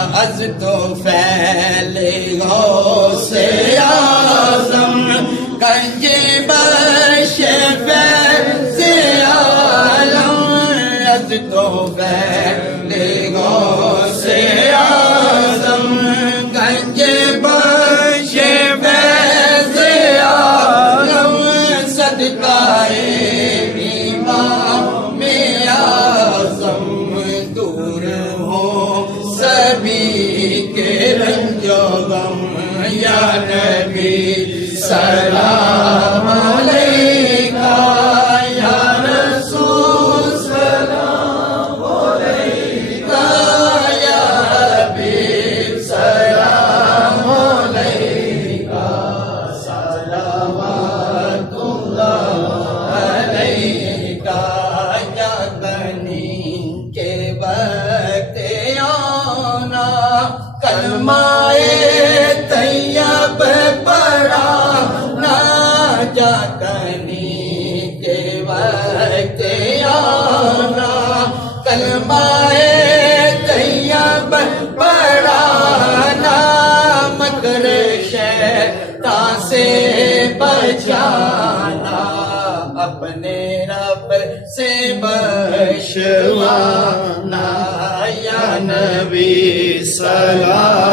از تو فیل غوث اعظم گنج بخش فیض عالم از تو فیل غوث اعظم گنج بخش فیض عالم صدقہ امام اعظم دور ہو سبھی کے رنج و غم یا نبی سلام علیکہ یا رسول سلام علیکہ یا حبیب سلام علیکہ صلوات اللہ علیکہ یا بنی کے وقت آنا کلمہ طیب پڑھانا جاکنی کے وقت آنا کلمہ طیب پڑھانا مکر شیطان سے بچانا اپنے رب سے بخشوانا یا نبی سلام